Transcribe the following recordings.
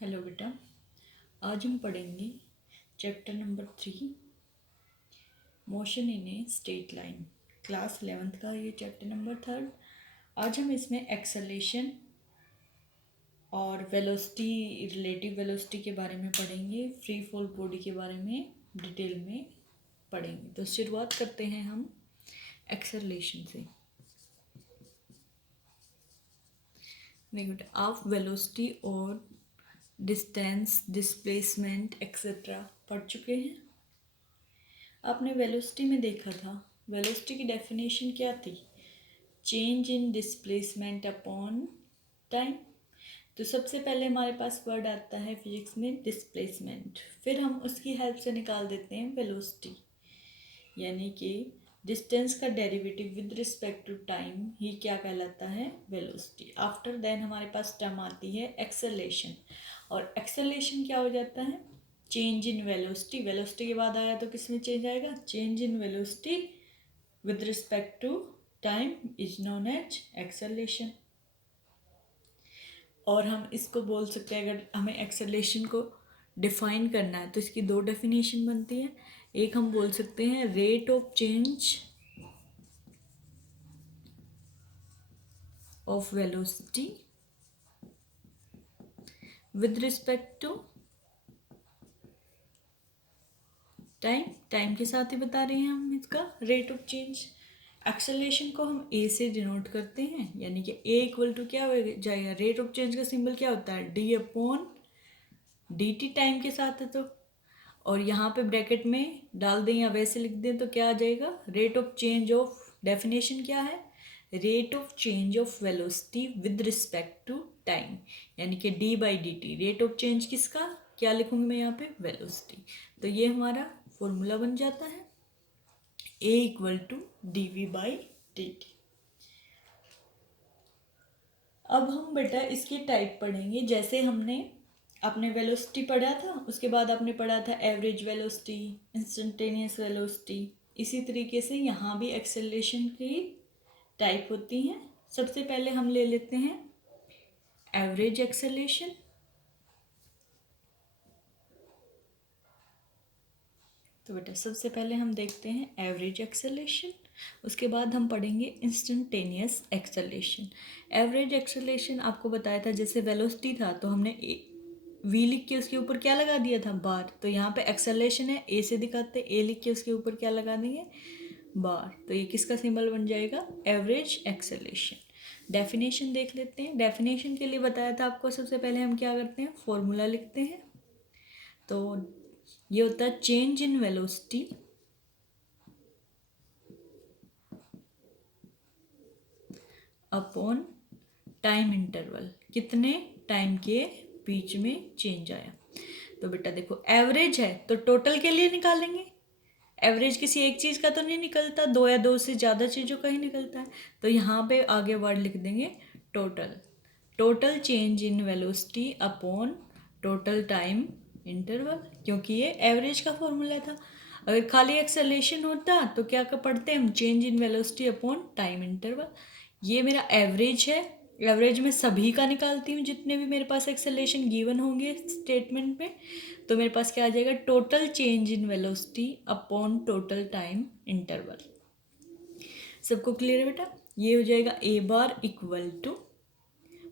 Hello बेटा, आज हम पढ़ेंगे chapter number 3 motion in a straight line. Class 11th का ये चैप्टर नंबर 3। आज हम इसमें एक्सेलेरेशन और वेलोसिटी, रिलेटिव वेलोसिटी के बारे में पढ़ेंगे। फ्री फॉल बॉडी के बारे में डिटेल में पढ़ेंगे। तो शुरुआत करते हैं हम एक्सेलेरेशन से। देखो बेटा, आप वेलोसिटी और डिस्टेंस, डिस्प्लेसमेंट एक्सेट्रा पढ़ चुके हैं। आपने वेलोसिटी में देखा था, वेलोसिटी की डेफिनेशन क्या थी? Change in displacement upon time. तो सबसे पहले हमारे पास वर्ड आता है फिजिक्स में डिस्प्लेसमेंट, फिर हम उसकी हेल्प से निकाल देते हैं वेलोसिटी, यानी कि डिस्टेंस का derivative with respect to time ही क्या कहलाता है? वेलोसिटी। आफ्टर देन हमारे पास टर्म आती है एक्सेलेरेशन, और एक्सेलेरेशन क्या हो जाता है? Change in velocity. वेलोसिटी के बाद आया तो किस में चेंज आएगा? Change in velocity with respect to time is known as acceleration. और हम इसको बोल सकते हैं, अगर हमें एक्सेलेरेशन को डिफाइन करना है तो इसकी दो डेफिनेशन बनती है। एक हम बोल सकते हैं rate of change of velocity with respect to time. Time के साथ ही बता रहे हैं हम इसका रेट ऑफ चेंज। एक्सेलरेशन को हम ए से डिनोट करते हैं, यानी कि ए इक्वल टू क्या हो जाएगा? रेट ऑफ चेंज का सिंबल क्या होता है? D upon D T. Time के साथ है तो, और यहाँ पे ब्रैकेट में डाल दें या वैसे लिख दें तो क्या आ जाएगा? Rate of change of, definition क्या है? Rate of change of velocity with respect to time, यानी कि D by D T. Rate of change किसका क्या लिखूंगी मैं यहाँ पे? वेलोसिटी। तो ये हमारा फॉर्मूला बन जाता है a equal to d we by D t. अब हम बेटा इसके टाइप पढ़ेंगे। जैसे हमने आपने वेलोसिटी पढ़ा था, उसके बाद आपने पढ़ा था एवरेज वेलोसिटी, इंस्टेंटेनियस वेलोसिटी, इसी तरीके से यहाँ भी एक्सेलरेशन की टाइप होती हैं। सबसे पहले हम ले लेते हैं एवरेज एक्सेलरेशन। तो बेटा सबसे पहले हम देखते हैं एवरेज एक्सेलरेशन, उसके बाद हम पढ़ेंगे इंस्टेंटेनियस एक्सेलरेशन। एवरेज एक्सेलरेशन आपको बताया था, जैसे वेलोसिटी था तो हमने वी लिख के उसके ऊपर क्या लगा दिया था? बार। तो यहाँ पे एक्सेलरेशन है, ए से दिखाते, ए लिख के उसके ऊपर क्या लगा देंगे? बार। तो ये किसका सिंबल बन जाएगा? Average acceleration. डेफिनेशन देख लेते हैं। डेफिनेशन के लिए बताया था आपको, सबसे पहले हम क्या करते हैं? फॉर्मूला लिखते हैं। तो ये होता है change in velocity upon time interval. कितने टाइम के बीच में चेंज आया? तो बेटा देखो, एवरेज है तो टोटल के लिए निकालेंगे। एवरेज किसी एक चीज़ का तो नहीं निकलता, दो या दो से ज़्यादा चीज़ों का ही निकलता है। तो यहाँ पे आगे वर्ड लिख देंगे total. Total change in velocity upon total time interval, क्योंकि ये एवरेज का फॉर्मूला था। अगर खाली एक्सेलरेशन होता तो क्या कर पढ़ते हम? Change in velocity upon time interval. ये मेरा एवरेज है, एवरेज में सभी का निकालती हूँ जितने भी मेरे पास एक्सेलरेशन गिवन होंगे स्टेटमेंट में। तो मेरे पास क्या आ जाएगा? Total change in velocity upon total time interval. सबको क्लियर है बेटा? ये हो जाएगा ए बार इक्वल टू,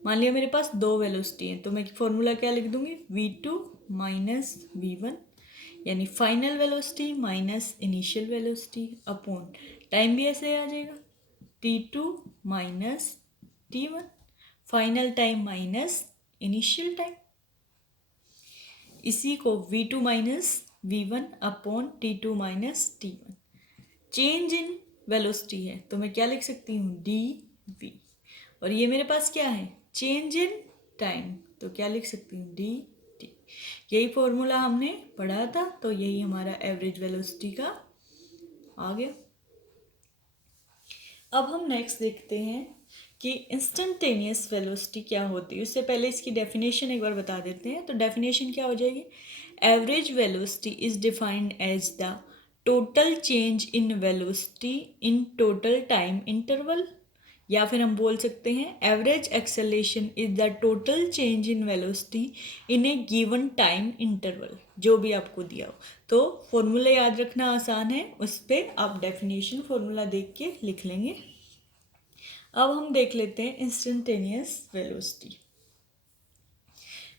मान लिया मेरे पास दो वेलोसिटी है तो मैं फॉर्मूला क्या लिख दूंगी? v2 माइनस v1, यानी final velocity minus initial velocity upon time भी ऐसे आ जाएगा t2 minus t1, final time minus initial time. इसी को v2 minus v1 upon t2 minus t1। Change in velocity है तो मैं क्या लिख सकती हूँ? dv। और ये मेरे पास क्या है? चेंज इन टाइम, तो क्या लिख सकती हूँ? dt। यही फॉर्मूला हमने पढ़ा था, तो यही हमारा एवरेज वेलोसिटी का आ गया। अब हम नेक्स्ट देखते हैं कि इंस्टेंटेनियस वेलोसिटी क्या होती है। उससे पहले इसकी डेफिनेशन एक बार बता देते हैं। तो डेफिनेशन क्या हो जाएगी? Average velocity is defined as the total change in velocity in total time interval, या फिर हम बोल सकते हैं average acceleration is the total change in velocity in a given time interval, जो भी आपको दिया हो। तो फॉर्मूला याद रखना आसान है, उस पर आप डेफिनेशन फॉर्मूला देख के लिख लेंगे। अब हम देख लेते हैं इंस्टेंटेनियस वेलोसिटी।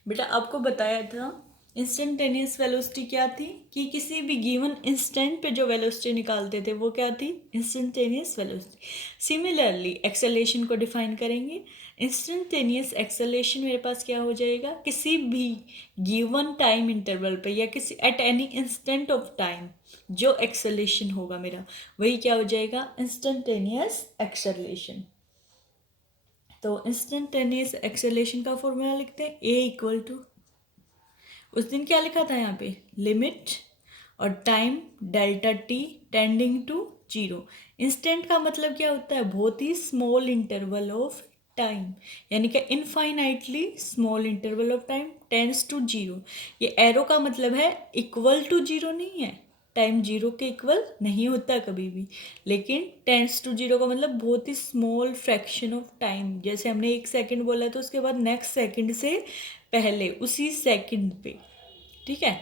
बेटा आपको बताया था इंस्टेंटेनियस वेलोसिटी क्या थी कि किसी भी गिवन इंस्टेंट पे जो वेलोसिटी निकालते थे वो क्या थी, इंस्टेंटेनियस वेलोसिटी। सिमिलरली एक्सेलेरेशन को डिफाइन करेंगे। इंस्टेंटेनियस एक्सेलेरेशन मेरे पास क्या हो जाएगा, किसी भी गिवन टाइम इंटरवल पे या किसी at any instant of time जो एक्सेलेरेशन होगा मेरा, वही क्या हो जाएगा, इंस्टेंटेनियस एक्सेलेरेशन। तो इंस्टेंटेनियस एक्सेलेरेशन का फॉर्मूला लिखते हैं, ए इक्वल टू, उस दिन क्या लिखा था यहाँ पे, लिमिट और time delta T tending to zero. Instant का मतलब क्या होता है, बहुत ही स्मॉल इंटरवल ऑफ टाइम, यानी कि infinitely small interval of time tends to zero. ये एरो का मतलब है इक्वल टू जीरो नहीं है, टाइम जीरो के इक्वल नहीं होता कभी भी, लेकिन टेंड्स टू जीरो का मतलब बहुत ही स्मॉल फ्रैक्शन ऑफ टाइम। जैसे हमने 1 सेकंड बोला तो उसके बाद नेक्स्ट सेकंड से पहले उसी सेकंड पे, ठीक है।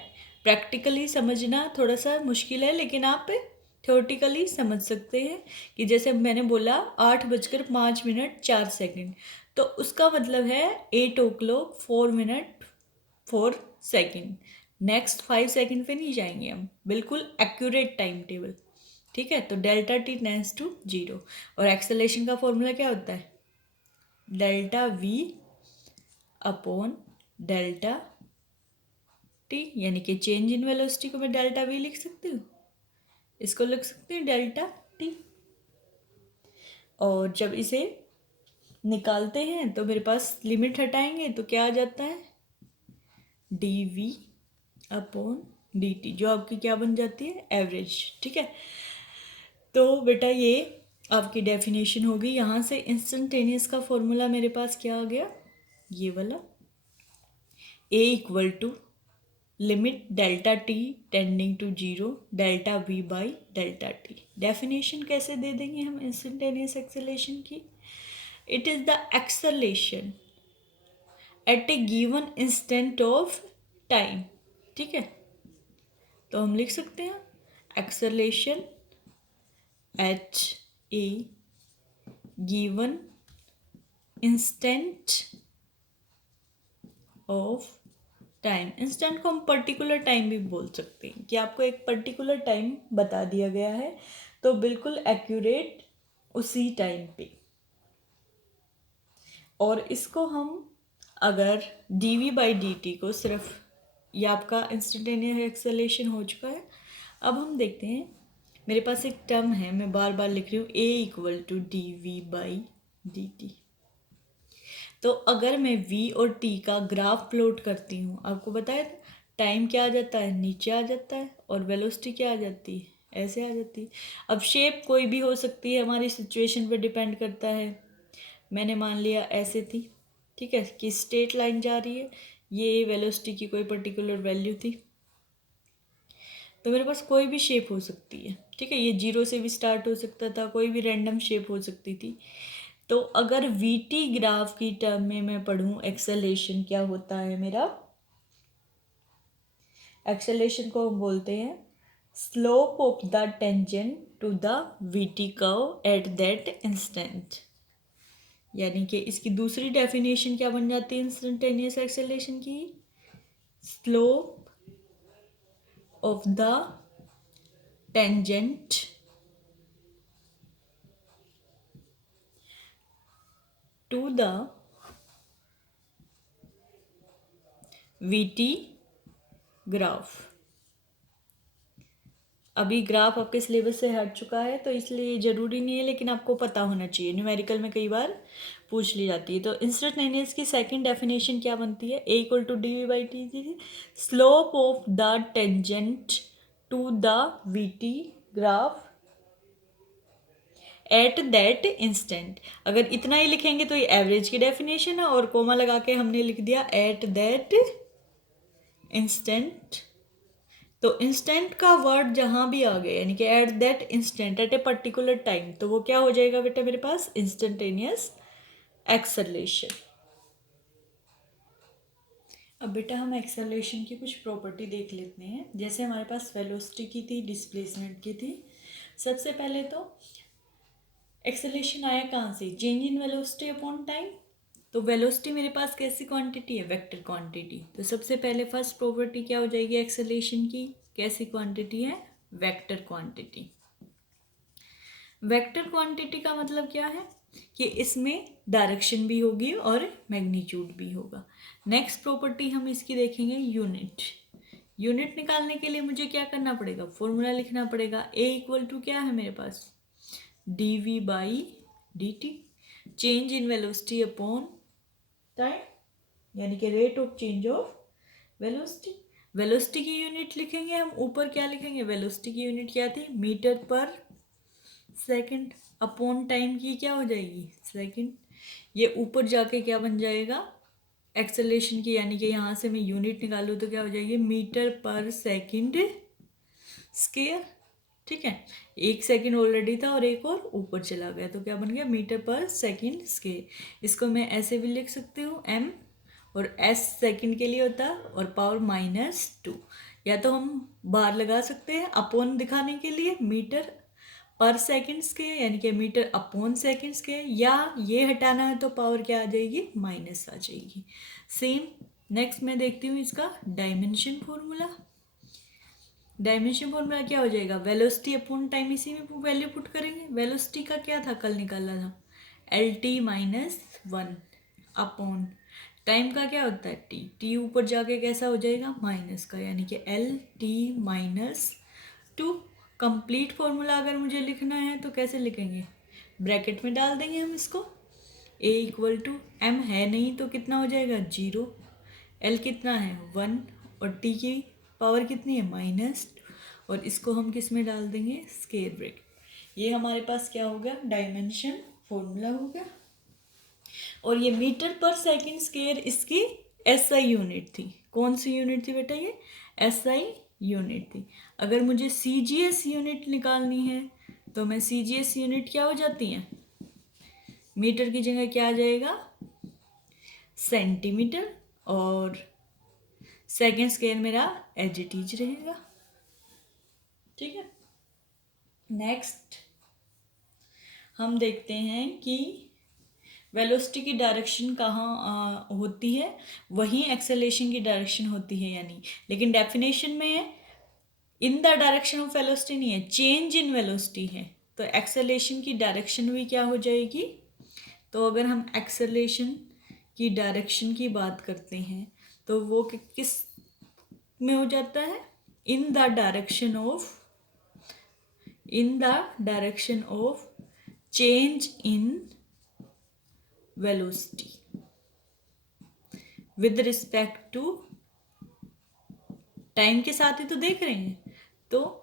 प्रैक्टिकली समझना थोड़ा सा मुश्किल है, लेकिन आप थ्योरेटिकली समझ सकते हैं कि जैसे मैंने बोला 8:05 तो उसका मतलब है 8 o'clock 4 minute 4 second. Next 5 second पे नहीं जाएंगे हम, बिल्कुल एक्यूरेट टाइम टेबल, ठीक है। तो delta T tends to zero, और एक्सेलेरेशन का फॉर्मूला क्या होता है, delta V upon delta T, यानी कि चेंज इन वेलोसिटी को मैं डेल्टा वी लिख सकती हूँ, इसको लिख सकती हूँ डेल्टा टी। और जब इसे निकालते हैं तो मेरे पास लिमिट हटाएंगे तो क्या आ जाता है, D V upon D T, जो आपकी क्या बन जाती है, एवरेज, ठीक है। तो बेटा ये आपकी डेफिनेशन होगी। यहाँ से इंस्टेंटेनियस का फॉर्मूला मेरे पास क्या आ गया, ये वाला, a equal to limit delta T tending to zero delta v by delta t. Definition कैसे दे देंगे हम इंस्टेंटेनियस एक्सेलेरेशन की, it is the acceleration at a given instant of time, ठीक है। तो हम लिख सकते हैं acceleration at a given instant of time. Instant को हम पर्टिकुलर टाइम भी बोल सकते हैं कि आपको एक पर्टिकुलर टाइम बता दिया गया है तो बिल्कुल एक्यूरेट उसी टाइम पे। और इसको हम अगर D we by D T को सिर्फ, ये आपका इंस्टेंटेनियस एक्सेलेरेशन हो चुका है। अब हम देखते हैं, मेरे पास एक टर्म है, मैं बार बार लिख रही हूँ, a equal to d we by D t. तो अगर मैं v और t का ग्राफ प्लॉट करती हूँ, आपको बताया था टाइम क्या आ जाता है, नीचे आ जाता है, और वेलोसिटी क्या आ जाती है, ऐसे आ जाती है। अब शेप कोई भी हो सकती है, हमारी सिचुएशन पर डिपेंड करता है। मैंने मान लिया ऐसे थी, ठीक है, कि स्ट्रेट लाइन जा रही है, ये वेलोसिटी की कोई पर्टिकुलर वैल्यू थी, तो मेरे पास कोई भी शेप हो सकती है, ठीक है। ये जीरो से भी स्टार्ट हो सकता था, कोई भी रैंडम शेप हो सकती थी। तो अगर वी टी ग्राफ की टर्म में मैं पढ़ूँ एक्सेलेरेशन क्या होता है मेरा, एक्सेलेरेशन को हम बोलते हैं slope of the tangent to the we T curve at that instant. यानी कि इसकी दूसरी डेफिनेशन क्या बन जाती है इंस्टेंटेनियस एक्सेलेरेशन की, slope of the tangent to the we T graph. अभी ग्राफ आपके सिलेबस से हट चुका है तो इसलिए ज़रूरी नहीं है, लेकिन आपको पता होना चाहिए, न्यूमेरिकल में कई बार पूछ ली जाती है। तो इंस्टेंटेनियस की सेकंड डेफिनेशन क्या बनती है, a equal to d we by t, slope of the tangent to the we T graph at that instant. अगर इतना ही लिखेंगे तो ये एवरेज की डेफिनेशन है, और कोमा लगा के हमने लिख दिया एट दैट इंस्टेंट। तो इंस्टेंट का वर्ड जहां भी आ गया यानी कि at that instant at a particular time, तो वो क्या हो जाएगा बेटा मेरे पास? Instantaneous acceleration. अब बेटा हम एक्सेलरेशन की कुछ प्रॉपर्टी देख लेते हैं। जैसे हमारे पास वेलोसिटी की थी, डिस्प्लेसमेंट की थी। सबसे पहले तो एक्सेलरेशन आया कहाँ से? Change in velocity upon time. तो वेलोसिटी मेरे पास कैसी क्वांटिटी है? Vector quantity. तो सबसे पहले फर्स्ट प्रॉपर्टी क्या हो जाएगी एक्सेलरेशन की? कैसी क्वांटिटी है? Vector quantity. वेक्टर क्वांटिटी का मतलब क्या है कि इसमें डायरेक्शन भी होगी और मैग्नीट्यूड भी होगा। नेक्स्ट प्रॉपर्टी हम इसकी देखेंगे यूनिट। यूनिट निकालने के लिए मुझे क्या करना पड़ेगा? फॉर्मूला लिखना पड़ेगा। ए इक्वल टू क्या है मेरे पास? dv by dt, change in velocity upon time, यानी कि rate of change of velocity. Velocity की यूनिट लिखेंगे हम, ऊपर क्या लिखेंगे? वेलोसिटी की यूनिट क्या थी? मीटर पर सेकंड, अपॉन टाइम की क्या हो जाएगी? सेकंड। ये ऊपर जाके क्या बन जाएगा? एक्सेलरेशन की, यानी कि यहाँ से मैं यूनिट निकालूँ तो क्या हो जाएगी? मीटर पर सेकंड स्क्वायर। ठीक है, 1 सेकंड ऑलरेडी था और एक और ऊपर चला गया, तो क्या बन गया? मीटर पर सेकंड स्क्वायर। इसको मैं ऐसे भी लिख सकती हूँ m, और s सेकंड के लिए होता है और पावर -2। या तो हम बार लगा सकते हैं अपॉन दिखाने के लिए, मीटर पर सेकंड स्क्वायर यानी कि मीटर अपॉन सेकंड स्क्वायर, या ये हटाना है तो पावर क्या आ जाएगी? माइनस आ जाएगी। सेम नेक्स्ट मैं देखती हूँ इसका डायमेंशन फॉर्मूला। डायमेंशन फॉर्मूला क्या हो जाएगा? वेलोसिटी अपॉन टाइम, इसी में वैल्यू पुट करेंगे। वेलोसिटी का क्या था? कल निकाला था LT -1 अपॉन टाइम का क्या होता है? टी ऊपर जाके कैसा हो जाएगा? माइनस का, यानी कि LT -2। कंप्लीट फॉर्मूला अगर मुझे लिखना है तो कैसे लिखेंगे? ब्रैकेट में डाल देंगे हम इसको। A इक्वल टू M है नहीं तो कितना हो जाएगा? 0। L कितना है? 1, और T की पावर कितनी है? -, और इसको हम किस में डाल देंगे? Square bracket. ये हमारे पास क्या हो गया? डायमेंशन फॉर्मूला हो गया। और ये मीटर पर सेकंड स्क्वायर इसकी SI यूनिट थी। कौन सी यूनिट थी बेटा? ये SI यूनिट थी। अगर मुझे CGS यूनिट निकालनी है तो मैं CGS यूनिट क्या हो जाती है? मीटर की जगह क्या आ जाएगा? सेंटीमीटर, और सेकेंड स्क्वायर मेरा एज इट इज रहेगा। ठीक है, नेक्स्ट हम देखते हैं कि वेलोसिटी की डायरेक्शन कहाँ होती है? वहीं एक्सेलरेशन की डायरेक्शन होती है यानी, लेकिन डेफिनेशन में है in the direction of velocity नहीं है, चेंज इन वेलोसिटी है। तो एक्सेलरेशन की डायरेक्शन भी क्या हो जाएगी? तो अगर हम एक्सेलरेशन की डायरेक्शन की बात करते हैं तो वो किस में हो जाता है? In the direction of change in velocity with respect to time के साथ ही तो देख रहे हैं। तो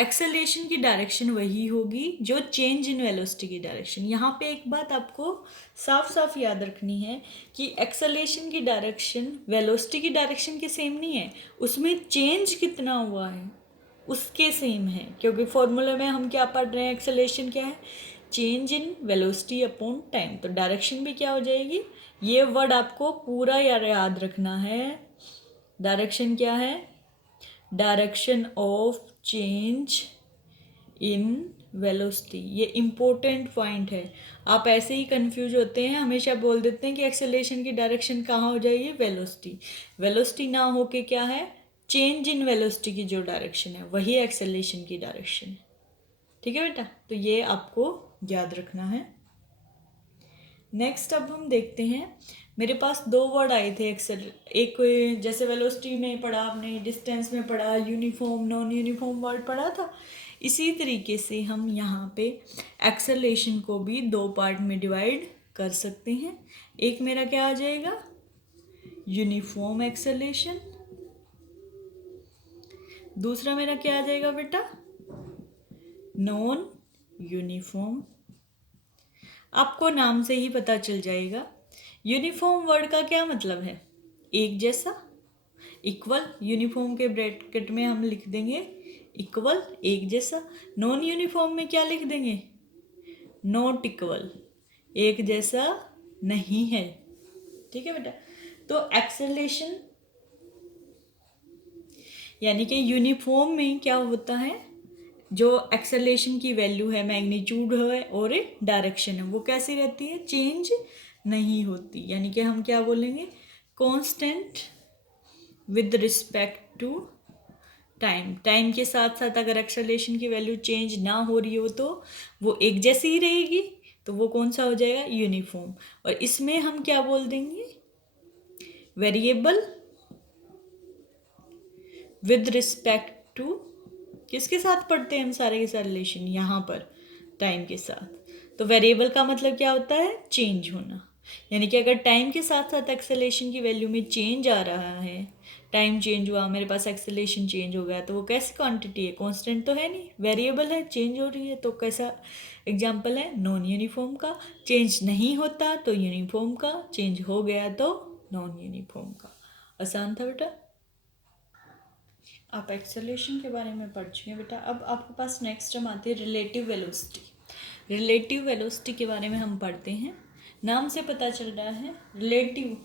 एक्सेलरेशन की डायरेक्शन वही होगी जो चेंज इन वेलोसिटी की डायरेक्शन। यहाँ पे एक बात आपको साफ साफ याद रखनी है कि एक्सेलरेशन की डायरेक्शन वेलोसिटी की डायरेक्शन के सेम नहीं है, उसमें चेंज कितना हुआ है उसके सेम है। क्योंकि फॉर्मूला में हम क्या पढ़ रहे हैं? एक्सेलरेशन क्या है? Change in velocity upon time. तो डायरेक्शन भी क्या हो जाएगी? ये वर्ड आपको पूरा याद रखना है। डायरेक्शन क्या है? Direction of change in velocity. ये इम्पोर्टेंट पॉइंट है। आप ऐसे ही कंफ्यूज होते हैं, हमेशा बोल देते हैं कि एक्सेलरेशन की डायरेक्शन कहाँ हो जाएगी? वेलोसिटी। वेलोसिटी ना हो के क्या है? चेंज इन वेलोसिटी की जो डायरेक्शन है वही एक्सेलरेशन की डायरेक्शन है। ठीक है बेटा, तो ये आपको याद रखना है। नेक्स्ट अब हम देखते हैं, मेरे पास दो वर्ड आए थे एक जैसे वेलोसिटी में पढ़ा आपने, डिस्टेंस में पढ़ा, यूनिफॉर्म नॉन यूनिफॉर्म वर्ड पढ़ा था। इसी तरीके से हम यहाँ पे एक्सेलरेशन को भी दो पार्ट में डिवाइड कर सकते हैं। एक मेरा क्या आ जाएगा? Uniform acceleration. दूसरा मेरा क्या आ जाएगा बेटा? Non uniform. आपको नाम से ही पता चल जाएगा। यूनिफॉर्म वर्ड का क्या मतलब है? एक जैसा। इक्वल, यूनिफॉर्म के ब्रैकेट में हम लिख देंगे इक्वल, एक जैसा। नॉन यूनिफॉर्म में क्या लिख देंगे, नॉट इक्वल, एक जैसा नहीं है। ठीक है बेटा। तो एक्सेलरेशन यानी कि यूनिफॉर्म में क्या होता है, जो एक्सेलरेशन की वैल्यू है, मैग्नीट्यूड है और डायरेक्शन है, वो कैसी रहती है, चेंज नहीं होती। यानी कि हम क्या बोलेंगे, constant with respect to time. Time के साथ साथ अगर एक्सेलरेशन की वैल्यू चेंज ना हो रही हो तो वो एक जैसी ही रहेगी, तो वो कौन सा हो जाएगा, यूनिफॉर्म। और इसमें हम क्या बोल देंगे, वेरिएबल विद रिस्पेक्ट टू, किसके साथ पढ़ते हैं हम सारे के सारे रिलेशन, यहाँ पर टाइम के साथ। तो वेरिएबल का मतलब क्या होता है, चेंज होना। यानी कि अगर टाइम के साथ साथ एक्सेलरेशन की वैल्यू में चेंज आ रहा है, टाइम चेंज हुआ, मेरे पास एक्सेलरेशन चेंज हो गया, तो वो कैसी क्वांटिटी है, कांस्टेंट तो है नहीं, वेरिएबल है, चेंज हो रही है। तो कैसा एग्जांपल है, नॉन यूनिफॉर्म का। चेंज नहीं होता तो यूनिफॉर्म का, चेंज हो गया तो नॉन यूनिफॉर्म का। आसान था बेटा। आप एक्सेलरेशन के बारे में पढ़ चुके हैं बेटा। अब आपके पास नेक्स्ट हम आते हैं रिलेटिव वेलोसिटी। रिलेटिव वेलोसिटी के बारे में हम पढ़ते हैं। नाम से पता चल रहा है रिलेटिव,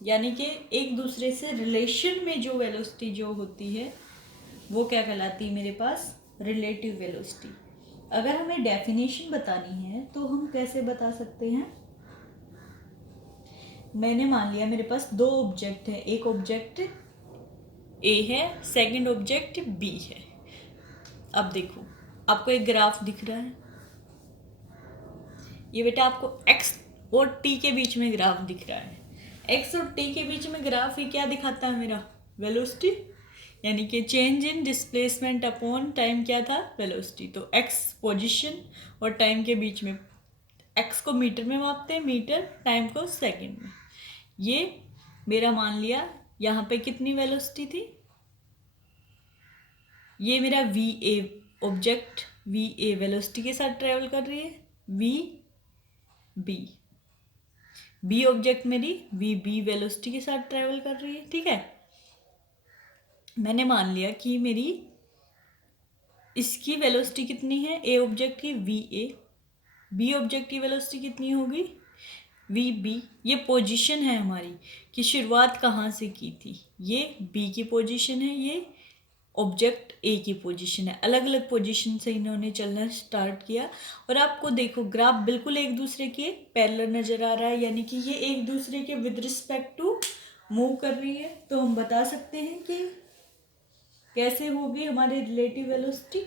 यानी कि एक दूसरे से रिलेशन में जो वेलोसिटी जो होती है वो क्या कहलाती है मेरे पास, रिलेटिव वेलोसिटी। अगर हमें डेफिनेशन बतानी है तो हम कैसे बता सकते हैं, मैंने मान लिया मेरे पास दो ऑब्जेक्ट है, एक ऑब्जेक्ट ए है, सेकंड ऑब्जेक्ट बी है। अब देखो, आपको एक ग्राफ दिख रहा है, ये बेटा आपको एक्स और टी के बीच में ग्राफ दिख रहा है। एक्स और टी के बीच में ग्राफ ये क्या दिखाता है मेरा, वेलोसिटी, यानी कि change in displacement upon time क्या था, वेलोसिटी। तो एक्स पोजीशन और टाइम के बीच में, एक्स को मीटर में मापते हैं, मीटर, टाइम को सेकंड में। ये मेरा मान लिया यहाँ पे कितनी वेलोसिटी थी, ये मेरा V A object, V A velocity के साथ ट्रेवल कर रही है, वी बी, बी ऑब्जेक्ट मेरी वी बी वेलोसिटी के साथ ट्रेवल कर रही है। ठीक है, मैंने मान लिया कि मेरी इसकी वेलोसिटी कितनी है, ए ऑब्जेक्ट की वी ए, बी ऑब्जेक्ट की वेलोसिटी कितनी होगी, वी बी। ये पोजीशन है हमारी कि शुरुआत कहाँ से की थी, ये बी की पोजीशन है, ये ऑब्जेक्ट ए की पोजीशन है। अलग अलग पोजीशन से इन्होंने चलना स्टार्ट किया। और आपको देखो ग्राफ बिल्कुल एक दूसरे के पैरेलल नज़र आ रहा है, यानी कि ये एक दूसरे के विद रिस्पेक्ट टू मूव कर रही है। तो हम बता सकते हैं कि कैसे होगी हमारी रिलेटिव वेलोसिटी।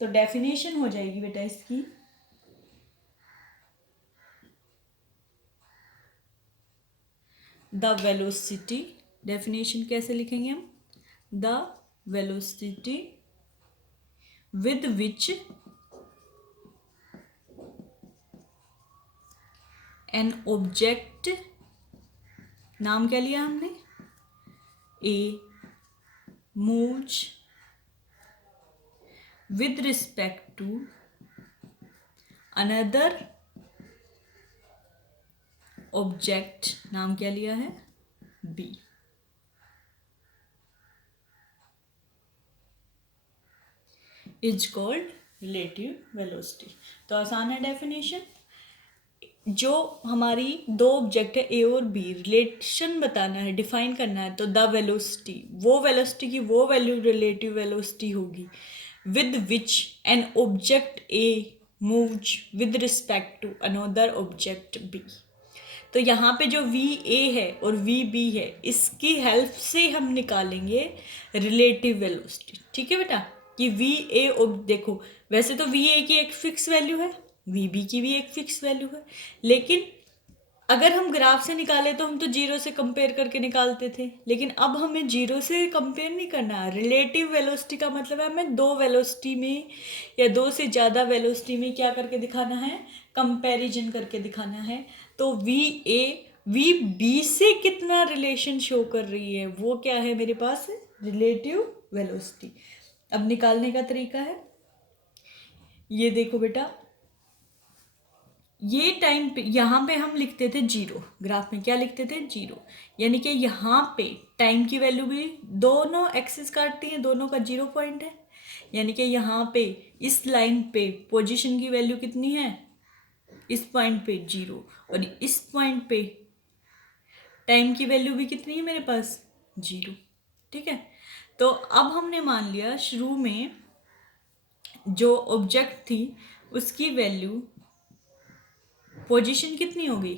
तो डेफिनेशन हो जाएगी बेटा इसकी, द वेलोसिटी, डेफिनेशन कैसे लिखेंगे हम, the velocity with which an object, नाम क्या लिया हमने, A moves with respect to another object, नाम क्या लिया है, B। Is called relative velocity. तो आसान है डेफिनेशन। जो हमारी दो ऑब्जेक्ट है ए और बी, रिलेशन बताना है, डिफाइन करना है, तो द वेलोसिटी, वो वेलोसिटी की वो वैल्यू रिलेटिव वेलोसिटी होगी with which an object A moves with respect to another object B. तो यहाँ पे जो वी ए है और वी बी है, इसकी हेल्प से हम निकालेंगे रिलेटिव वेलोसिटी। ठीक है बेटा, कि वी ए और देखो, वैसे तो वी ए की एक फिक्स वैल्यू है, वी बी की भी एक फिक्स वैल्यू है, लेकिन अगर हम ग्राफ से निकाले तो हम तो जीरो से कंपेयर करके निकालते थे, लेकिन अब हमें जीरो से कंपेयर नहीं करना है। रिलेटिव वेलोसिटी का मतलब है हमें दो वेलोसिटी में या दो से ज़्यादा वेलोसिटी में क्या करके दिखाना है, कंपैरिजन करके दिखाना है। तो वी ए वी बी से कितना रिलेशन शो कर रही है, वो क्या है मेरे पास, रिलेटिव वेलोसिटी। अब निकालने का तरीका है, ये देखो बेटा, ये टाइम पे यहाँ पे हम लिखते थे जीरो, ग्राफ में क्या लिखते थे जीरो, यानी कि यहाँ पे टाइम की वैल्यू भी दोनों एक्सिस काटती हैं, दोनों का 0 पॉइंट है, यानी कि यहाँ पे इस लाइन पे पोजीशन की वैल्यू कितनी है, इस पॉइंट पे 0, और इस पॉइंट पे टाइम की वैल्यू भी कितनी है मेरे पास 0। ठीक है, तो अब हमने मान लिया शुरू में जो ऑब्जेक्ट थी उसकी वैल्यू पोजीशन कितनी हो गई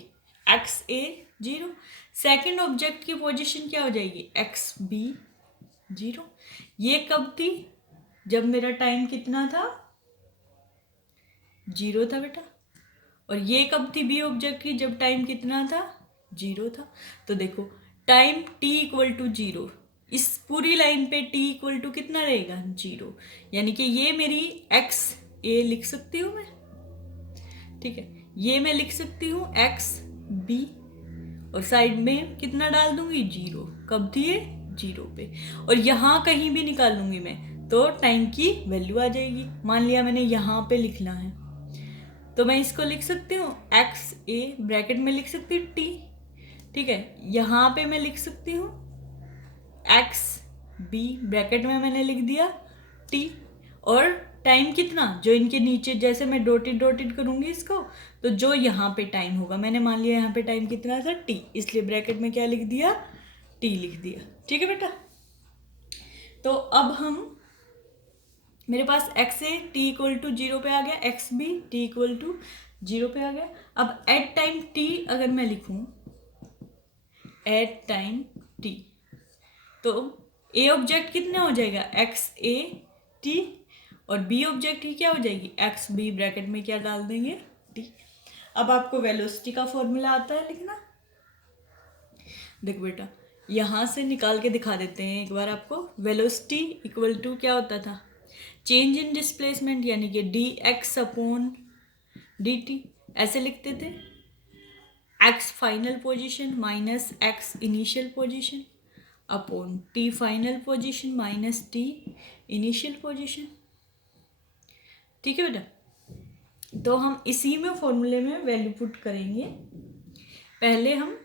एक्स ए 0, सेकेंड ऑब्जेक्ट की पोजीशन क्या हो जाएगी एक्स बी 0। ये कब थी, जब मेरा टाइम कितना था 0 था बेटा, और ये कब थी बी ऑब्जेक्ट की, जब टाइम कितना था 0 था। तो देखो टाइम t इक्वल टू 0, इस पूरी लाइन पे t इक्वल टू कितना रहेगा 0, यानी कि ये मेरी एक्स ए लिख सकती हूँ मैं। ठीक है, ये मैं लिख सकती हूँ एक्स बी, और साइड में कितना डाल दूंगी 0, कब थी ये 0 पे, और यहाँ कहीं भी निकाल लूंगी मैं तो टाइम की वैल्यू आ जाएगी। मान लिया मैंने यहाँ पे लिखना है तो मैं इसको लिख सकती हूँ एक्स ए, ब्रैकेट में लिख सकती हूँ टी। ठीक है, यहाँ पे मैं लिख सकती हूँ एक्स बी, ब्रैकेट में मैंने लिख दिया टी, और टाइम कितना जो इनके नीचे, जैसे मैं डॉटेड डॉटेड करूंगी इसको, तो जो यहाँ पे टाइम होगा, मैंने मान लिया यहाँ पे टाइम कितना था टी, इसलिए ब्रैकेट में क्या लिख दिया टी लिख दिया। ठीक है बेटा, तो अब हम, मेरे पास x a t equal to 0 पे आ गया, x b t equal to 0 पे आ गया। अब एट टाइम टी अगर मैं लिखूं एट टाइम टी, तो ए ऑब्जेक्ट कितने हो जाएगा एक्स ए टी, और बी ऑब्जेक्ट की क्या हो जाएगी एक्स बी, ब्रैकेट में क्या डाल देंगे टी। अब आपको वेलोसिटी का फॉर्मूला आता है लिखना, देखो बेटा यहाँ से निकाल के दिखा देते हैं एक बार आपको। वेलोसिटी इक्वल टू क्या होता था, चेंज इन डिस्प्लेसमेंट, यानी कि D x upon D T, ऐसे लिखते थे, x final position minus x initial position upon T final position minus T initial position. ठीक है बेटा, तो हम इसी में फॉर्मूले में वैल्यू पुट करेंगे। पहले हम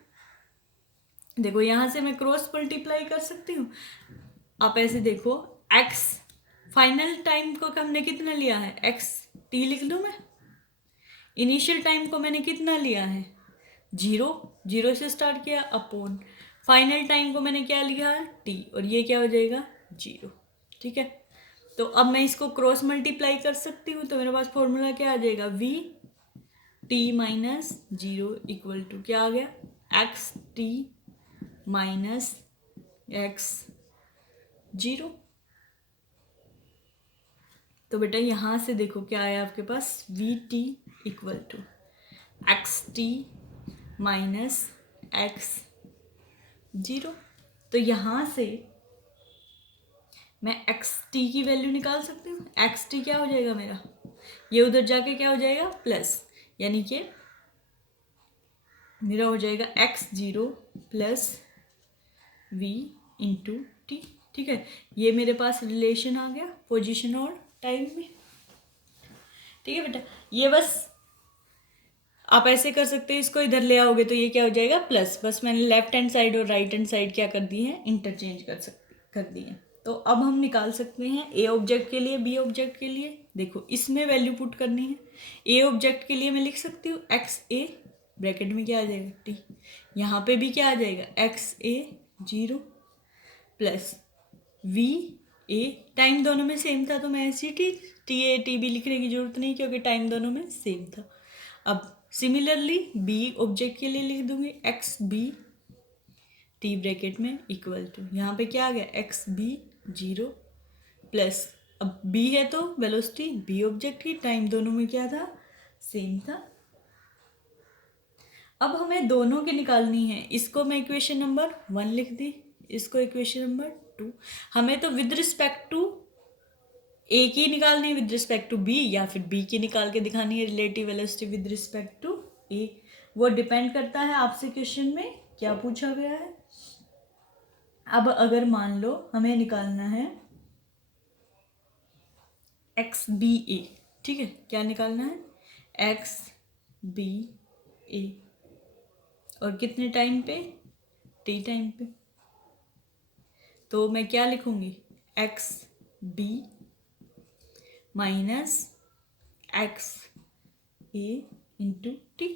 देखो यहाँ से मैं क्रॉस मल्टीप्लाई कर सकती हूँ, आप ऐसे देखो एक्स फाइनल टाइम को हमने कितना लिया है एक्स टी लिख दूँ मैं, इनिशियल टाइम को मैंने कितना लिया है 0, 0 से स्टार्ट किया, अपॉन फाइनल टाइम को मैंने क्या लिया है टी, और ये क्या हो जाएगा 0। ठीक है, तो अब मैं इसको क्रॉस मल्टीप्लाई कर सकती हूँ, तो मेरे पास फॉर्मूला क्या आ जाएगा V T minus 0 equal to क्या आ गया एक्स टी माइनस एक्स 0। तो बेटा यहाँ से देखो क्या आया आपके पास v t equal to x t minus x 0। तो यहाँ से मैं एक्स टी की वैल्यू निकाल सकती हूँ, एक्स टी क्या हो जाएगा मेरा, ये उधर जाके क्या हो जाएगा प्लस, यानी कि मेरा हो जाएगा x0 plus v into T. ठीक है, ये मेरे पास रिलेशन आ गया पोजीशन और टाइम में। ठीक है बेटा, ये बस आप ऐसे कर सकते हो, इसको इधर ले आओगे तो ये क्या हो जाएगा प्लस, बस मैंने लेफ्ट हैंड साइड और राइट हैंड साइड क्या कर दी है इंटरचेंज कर दी है। तो अब हम निकाल सकते हैं ए ऑब्जेक्ट के लिए बी ऑब्जेक्ट के लिए। देखो इसमें वैल्यू पुट करनी है, ए ऑब्जेक्ट के लिए मैं लिख सकती हूँ एक्स ए, ब्रैकेट में क्या आ जाएगा टी, यहाँ पे भी क्या आ जाएगा x A 0 plus V A, time दोनों में सेम था तो मैं ऐसी टी ए टी बी लिखने की जरूरत नहीं क्योंकि टाइम दोनों में सेम था। अब सिमिलरली बी ऑब्जेक्ट के लिए लिख दूंगी एक्स बी टी ब्रैकेट में इक्वल टू, यहाँ पे क्या आ गया एक्स बी 0 प्लस, अब बी है तो वेलोसिटी बी ऑब्जेक्ट की, टाइम दोनों में क्या था सेम था। अब हमें दोनों की निकालनी है, इसको मैं इक्वेशन नंबर 1 लिख दी, इसको इक्वेशन नंबर 2। हमें तो विद रिस्पेक्ट टू ए की निकालनी है, विद रिस्पेक्ट टू बी, या फिर बी की निकाल के दिखानी है relative velocity with respect to a, वो डिपेंड करता है आपसे क्वेश्चन में क्या पूछा गया है। अब अगर मान लो हमें निकालना है एक्स बी ए, ठीक है, क्या निकालना है एक्स बी ए, और कितने टाइम पे, टी टाइम पे। तो मैं क्या लिखूंगी, एक्स बी माइनस एक्स ए इंटू टी।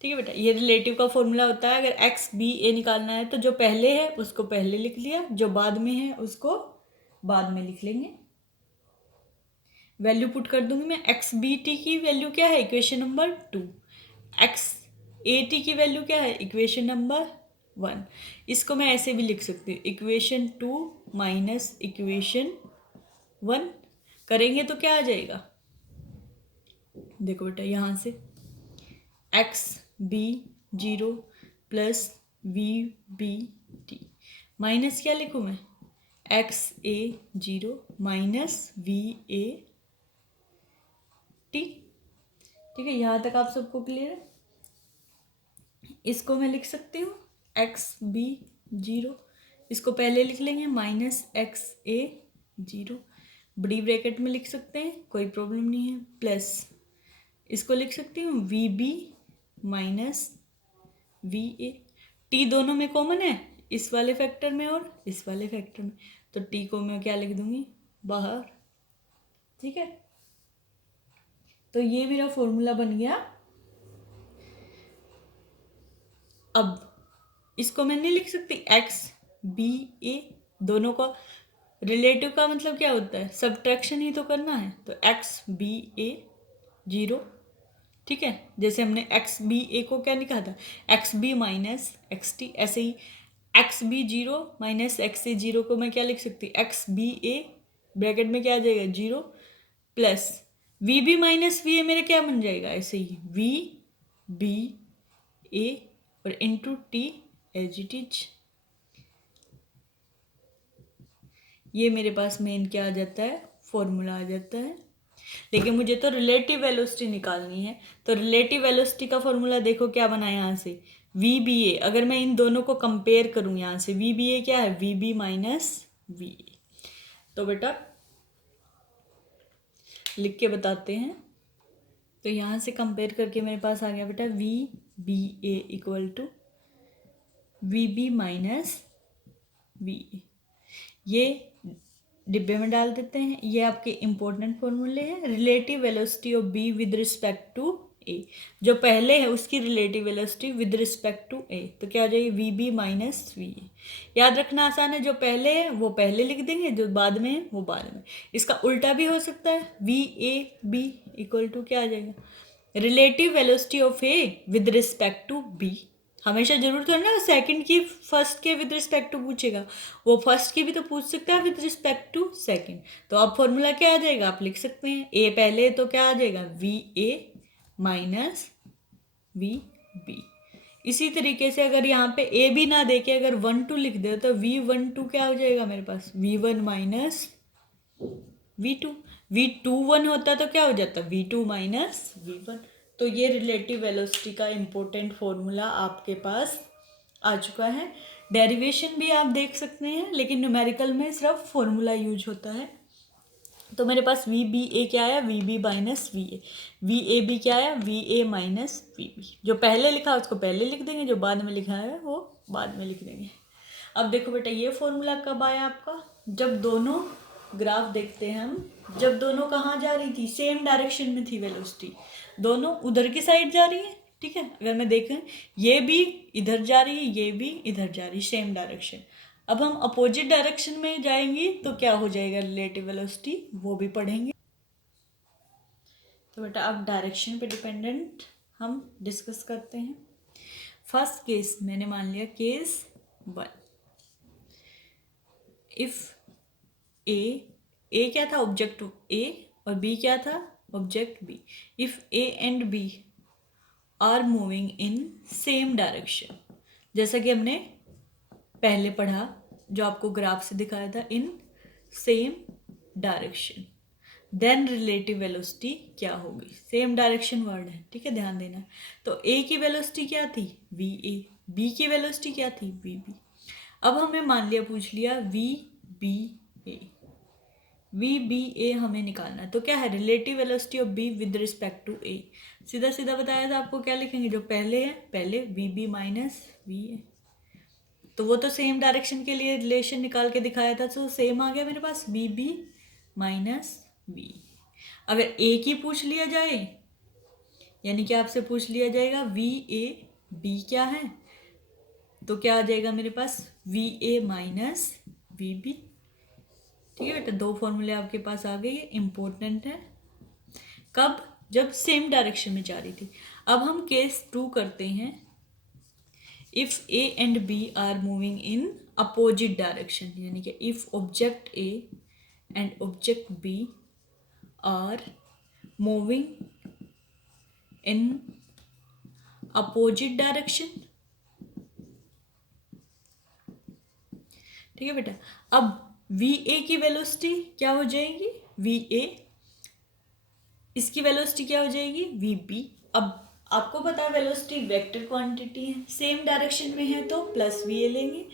ठीक है बेटा, ये रिलेटिव का फॉर्मूला होता है। अगर एक्स बी ए निकालना है तो जो पहले है उसको पहले लिख लिया, जो बाद में है उसको बाद में लिख लेंगे। वैल्यू पुट कर दूंगी मैं। एक्स बी टी की वैल्यू क्या है, equation number 2। X a T की वैल्यू क्या है, इक्वेशन नंबर 1। इसको मैं ऐसे भी लिख सकती हूँ, इक्वेशन 2 माइनस इक्वेशन 1 करेंगे तो क्या आ जाएगा, देखो बेटा यहाँ से X B 0 plus V B T minus क्या लिखूँ मैं, X A 0 minus we A T. ठीक है, यहाँ तक आप सबको क्लियर है। इसको मैं लिख सकती हूँ एक्स बी 0, इसको पहले लिख लेंगे, माइनस एक्स ए 0, बड़ी ब्रैकेट में लिख सकते हैं, कोई प्रॉब्लम नहीं है, प्लस इसको लिख सकती हूँ V B minus we A. T दोनों में कॉमन है, इस वाले फैक्टर में और इस वाले फैक्टर में, तो टी को मैं क्या लिख दूंगी, बाहर। ठीक है, तो ये मेरा फॉर्मूला बन गया। अब इसको मैं नहीं लिख सकती एक्स बी ए, दोनों का रिलेटिव का मतलब क्या होता है, सब्ट्रैक्शन ही तो करना है। तो एक्स बी ए 0, ठीक है, जैसे हमने एक्स बी ए को क्या लिखा था, X B minus X T, ऐसे ही X B 0 minus X A 0 को मैं क्या लिख सकती, एक्स बी ए ब्रैकेट में क्या आ जाएगा 0 plus V B minus we A मेरा क्या बन जाएगा, ऐसे ही वी बी ए और into T as it is. ये मेरे पास मेन क्या आ जाता है, फॉर्मूला आ जाता है। लेकिन मुझे तो रिलेटिव वेलोसिटी निकालनी है, तो रिलेटिव वेलोसिटी का फॉर्मूला देखो क्या बना है यहाँ से, वी बी ए। अगर मैं इन दोनों को कंपेयर करूँ यहाँ से, वी बी ए क्या है, V B minus we A. तो बेटा लिख के बताते हैं, तो यहाँ से कंपेयर करके मेरे पास आ गया बेटा V B A equal to V B minus we A. ये डिब्बे में डाल देते हैं, ये आपके इंपॉर्टेंट फॉर्मूले हैं। Relative velocity of b with respect to a, जो पहले है उसकी relative velocity with respect to a, तो क्या हो जाएगी v B minus we a. याद रखना आसान है, जो पहले है वो पहले लिख देंगे, जो बाद में है वो बाद में। इसका उल्टा भी हो सकता है, V A B equal to क्या आ जाएगा, relative velocity of A with respect to B. हमेशा जरूर थोड़ा ना सेकंड की फर्स्ट के विद रिस्पेक्ट टू पूछेगा, वो फर्स्ट की भी तो पूछ सकता है विद रिस्पेक्ट टू सेकंड। तो अब फॉर्मूला क्या आ जाएगा, आप लिख सकते हैं ए पहले तो क्या आ जाएगा V A minus we B. इसी तरीके से अगर यहाँ पे ए भी ना देके अगर 1 2 लिख दे तो वी 1 2 क्या हो जाएगा मेरे पास, वी 1 माइनस वी 2। वी 2 1 होता तो क्या हो जाता, वी 2 माइनस वी 1। तो ये रिलेटिव वेलोसिटी का इम्पोर्टेंट फॉर्मूला आपके पास आ चुका है। डेरिवेशन भी आप देख सकते हैं, लेकिन न्यूमेरिकल में सिर्फ फॉर्मूला यूज होता है। तो मेरे पास वी बी ए क्या आया, V B minus we A. V A B क्या आया, V A minus we B. जो पहले लिखा उसको पहले लिख देंगे, जो बाद में लिखा है वो बाद में लिख देंगे। अब देखो बेटा ये फॉर्मूला कब आया आपका, जब दोनों ग्राफ देखते हैं हम, जब दोनों कहाँ जा रही थी, सेम डायरेक्शन में थी वेलोसिटी, दोनों उधर की साइड जा रही है। ठीक है, अगर मैं देखें ये भी इधर जा रही है, ये भी इधर जा रही है, सेम डायरेक्शन। अब हम अपोजिट डायरेक्शन में जाएंगे तो क्या हो जाएगा रिलेटिव वेलोसिटी, वो भी पढ़ेंगे। तो बेटा अब डायरेक्शन पे डिपेंडेंट हम डिस्कस करते हैं। फर्स्ट केस मैंने मान लिया केस 1, इफ ए क्या था, ऑब्जेक्ट ए, और बी क्या था, object B. If A and B are moving in same direction, जैसा कि हमने पहले पढ़ा जो आपको ग्राफ से दिखाया था, in same direction, then relative velocity क्या होगी। सेम डायरेक्शन वर्ड है, ठीक है, ध्यान देना। तो ए की वेलोसिटी क्या थी, वी ए, बी की वेलोसिटी क्या थी, वी बी। अब हमें मान लिया, पूछ लिया v B a, v B a हमें निकालना है। तो क्या है, relative velocity of b with respect to a. सीधा सीधा बताया था आपको, क्या लिखेंगे जो पहले है, पहले V B minus we A. तो वो तो सेम डायरेक्शन के लिए रिलेशन निकाल के दिखाया था, तो सेम आ गया मेरे पास, वी बी माइनस वी। अगर ए की पूछ लिया जाए, यानी कि आपसे पूछ लिया जाएगा वी ए बी क्या है, तो क्या आ जाएगा मेरे पास, v A minus we B. ठीक है बेटा, दो फॉर्मूले आपके पास आ गए, ये इंपॉर्टेंट है। कब, जब सेम डायरेक्शन में जा रही थी। अब हम केस 2 करते हैं। If A and B are moving in opposite direction, यानी कि if object A and object B are moving in opposite direction. ठीक है बेटा, अब वी ए की वेलोसिटी क्या हो जाएगी, वी ए, इसकी वेलोसिटी क्या हो जाएगी, वी बी। अब आपको पता है वेलोसिटी वेक्टर क्वांटिटी है, सेम डायरेक्शन में है तो प्लस वी ए लेंगे,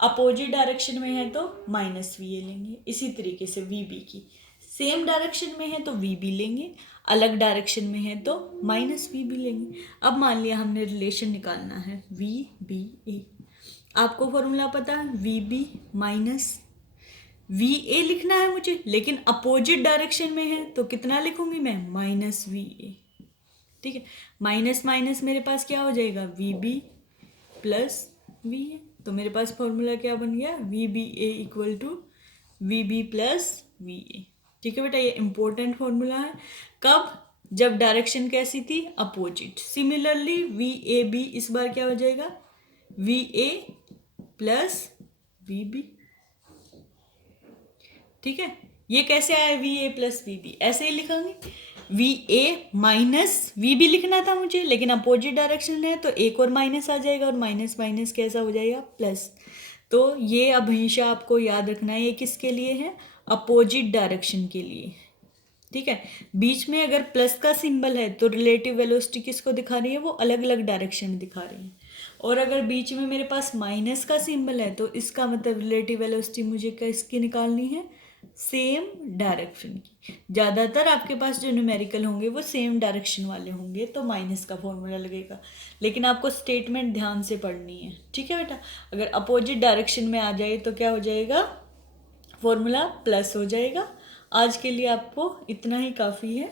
अपोजिट डायरेक्शन में है तो माइनस वी ए लेंगे। इसी तरीके से वी बी की, सेम डायरेक्शन में है तो वी बी लेंगे, अलग डायरेक्शन में है तो माइनस वी बी लेंगे। अब मान लिया हमने रिलेशन निकालना है वी बी ए, आपको फॉर्मूला पता है V B minus we A लिखना है मुझे, लेकिन अपोजिट डायरेक्शन में है तो कितना लिखूंगी मैं, माइनस वी ए। ठीक है, माइनस माइनस मेरे पास क्या हो जाएगा, V B plus V A. तो मेरे पास फॉर्मूला क्या बन गया, V B A equal to V B plus V A. ठीक है बेटा, ये इंपॉर्टेंट फॉर्मूला है। कब, जब डायरेक्शन कैसी थी, opposite. Similarly V A B इस बार क्या हो जाएगा, V A plus V B. ठीक है, ये कैसे आया, V A plus V B, ऐसे ही लिखेंगे। V A minus we B लिखना था मुझे, लेकिन अपोजिट डायरेक्शन है तो एक और माइनस आ जाएगा, और माइनस माइनस कैसा हो जाएगा, प्लस। तो ये अब हमेशा आपको याद रखना है, ये किसके लिए है, अपोजिट डायरेक्शन के लिए। ठीक है, बीच में अगर प्लस का सिंबल है तो रिलेटिव वेलोसिटी किसको दिखा रही है, वो अलग अलग डायरेक्शन में दिखा रही है। और अगर बीच में मेरे पास माइनस का सिंबल है तो इसका मतलब रिलेटिव वेलोसिटी मुझे किसकी निकालनी है, सेम डायरेक्शन की। ज़्यादातर आपके पास जो न्यूमेरिकल होंगे वो सेम डायरेक्शन वाले होंगे, तो माइनस का फॉर्मूला लगेगा। लेकिन आपको स्टेटमेंट ध्यान से पढ़नी है। ठीक है बेटा, अगर अपोजिट डायरेक्शन में आ जाए तो क्या हो जाएगा, फॉर्मूला प्लस हो जाएगा। आज के लिए आपको इतना ही काफ़ी है।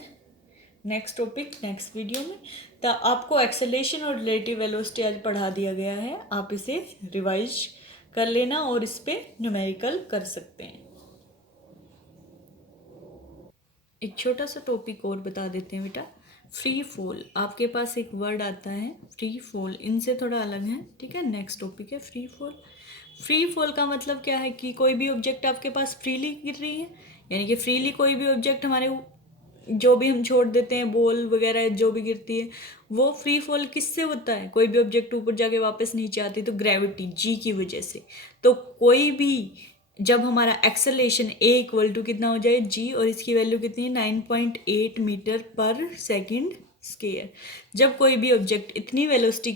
नेक्स्ट टॉपिक नेक्स्ट वीडियो में। तो आपको एक्सेलेरेशन और रिलेटिव वेलोसिटी आज पढ़ा दिया गया है, आप इसे रिवाइज कर लेना और इस पर न्यूमेरिकल कर सकते हैं। एक छोटा सा टॉपिक और बता देते हैं बेटा, फ्री फॉल। आपके पास एक वर्ड आता है फ्री फॉल, इनसे थोड़ा अलग है। ठीक है, नेक्स्ट टॉपिक है फ्री फॉल। फ्री फॉल का मतलब क्या है कि कोई भी ऑब्जेक्ट आपके पास फ्रीली गिर रही है, यानी कि फ्रीली कोई भी ऑब्जेक्ट हमारे, जो भी हम छोड़ देते हैं बॉल वगैरह जो भी गिरती है, वो फ्री फॉल किससे होता है, कोई भी ऑब्जेक्ट ऊपर जाके वापस नीचे आती है तो ग्रेविटी जी की वजह से। तो कोई भी, जब हमारा एक्सेलेरेशन ए इक्वल टू कितना हो जाए, जी, और इसकी वैल्यू कितनी है, 9.8 मीटर पर सेकेंड स्क्वायर। जब कोई भी ऑब्जेक्ट इतनी वेलोसिटी